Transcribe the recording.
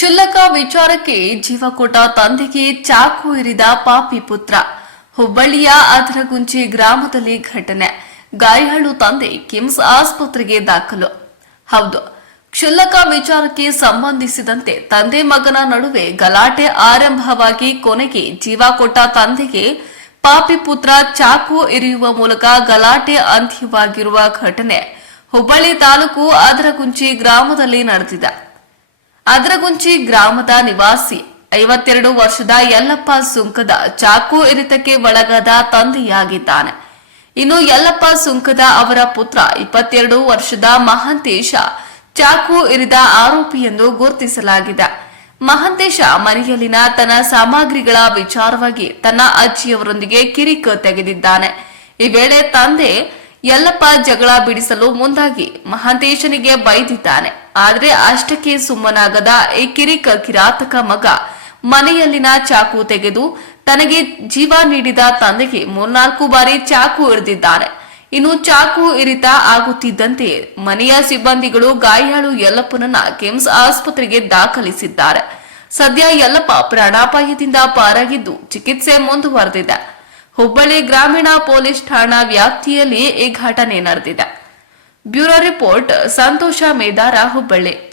ಕ್ಷುಲ್ಲಕ ವಿಚಾರಕ್ಕೆ ಜೀವ ಕೊಟ್ಟ ತಂದೆಗೆ ಚಾಕು ಇರಿದ ಪಾಪಿ ಪುತ್ರ. ಹುಬ್ಬಳ್ಳಿಯ ಅದರಗುಂಚಿ ಗ್ರಾಮದಲ್ಲಿ ಘಟನೆ. ಗಾಯಾಳು ತಂದೆ ಕಿಮ್ಸ್ ಆಸ್ಪತ್ರೆಗೆ ದಾಖಲು. ಹೌದು, ಕ್ಷುಲ್ಲಕ ವಿಚಾರಕ್ಕೆ ಸಂಬಂಧಿಸಿದಂತೆ ತಂದೆ ಮಗನ ನಡುವೆ ಗಲಾಟೆ ಆರಂಭವಾಗಿ ಕೊನೆಗೆ ಜೀವ ಕೊಟ್ಟ ತಂದೆಗೆ ಪಾಪಿ ಪುತ್ರ ಚಾಕು ಇರಿಯುವ ಮೂಲಕ ಗಲಾಟೆ ಅಂತ್ಯವಾಗಿರುವ ಘಟನೆ ಹುಬ್ಬಳ್ಳಿ ತಾಲೂಕು ಅದರಗುಂಚಿ ಗ್ರಾಮದಲ್ಲಿ ನಡೆದಿದೆ. ಅದರಗುಂಚಿ ಗ್ರಾಮದ ನಿವಾಸಿ, ಐವತ್ತೆರಡು ವರ್ಷದ ಯಲ್ಲಪ್ಪ ಸುಂಕದ ಚಾಕು ಇರಿತಕ್ಕೆ ಒಳಗಾದ ತಂದೆಯಾಗಿದ್ದಾನೆ. ಇನ್ನು ಯಲ್ಲಪ್ಪ ಸುಂಕದ ಅವರ ಪುತ್ರ, ಇಪ್ಪತ್ತೆರಡು ವರ್ಷದ ಮಹಂತೇಶ, ಚಾಕು ಇರಿದ ಆರೋಪಿ ಎಂದು ಗುರುತಿಸಲಾಗಿದೆ. ಮಹಂತೇಶ ಮನೆಯಲ್ಲಿನ ತನ್ನ ಸಾಮಗ್ರಿಗಳ ವಿಚಾರವಾಗಿ ತನ್ನ ಅಜ್ಜಿಯವರೊಂದಿಗೆ ಕಿರಿಕ ತೆಗೆದಿದ್ದಾನೆ. ಈ ವೇಳೆ ತಂದೆ ಯಲ್ಲಪ್ಪ ಜಗಳ ಬಿಡಿಸಲು ಮುಂದಾಗಿ ಮಹಾಂತೇಶನಿಗೆ ಬೈದಿದ್ದಾನೆ. ಆದರೆ ಅಷ್ಟಕ್ಕೆ ಸುಮ್ಮನಾಗದ ಈ ಕಿರಿಕ ಕಿರಾತಕ ಮಗ ಮನೆಯಲ್ಲಿನ ಚಾಕು ತೆಗೆದು ತನಗೆ ಜೀವ ನೀಡಿದ ತಂದೆಗೆ ಮೂರ್ನಾಲ್ಕು ಬಾರಿ ಚಾಕು ಹಿಡಿದಿದ್ದಾನೆ ಇನ್ನು ಚಾಕು ಇರಿತ ಆಗುತ್ತಿದ್ದಂತೆ ಮನೆಯ ಸಿಬ್ಬಂದಿಗಳು ಗಾಯಾಳು ಯಲ್ಲಪ್ಪನನ್ನ ಕೆಮ್ಸ್ ಆಸ್ಪತ್ರೆಗೆ ದಾಖಲಿಸಿದ್ದಾರೆ. ಸದ್ಯ ಯಲ್ಲಪ್ಪ ಪ್ರಾಣಾಪಾಯದಿಂದ ಪಾರಾಗಿದ್ದು ಚಿಕಿತ್ಸೆ ಮುಂದುವರೆದಿದೆ. ಹುಬ್ಬಳ್ಳಿ ಗ್ರಾಮೀಣ ಪೊಲೀಸ್ ಠಾಣಾ ವ್ಯಾಪ್ತಿಯಲ್ಲಿ ಈ ಘಟನೆ ನಡೆದಿದೆ. Bureau report Santosh Medara Hubballi.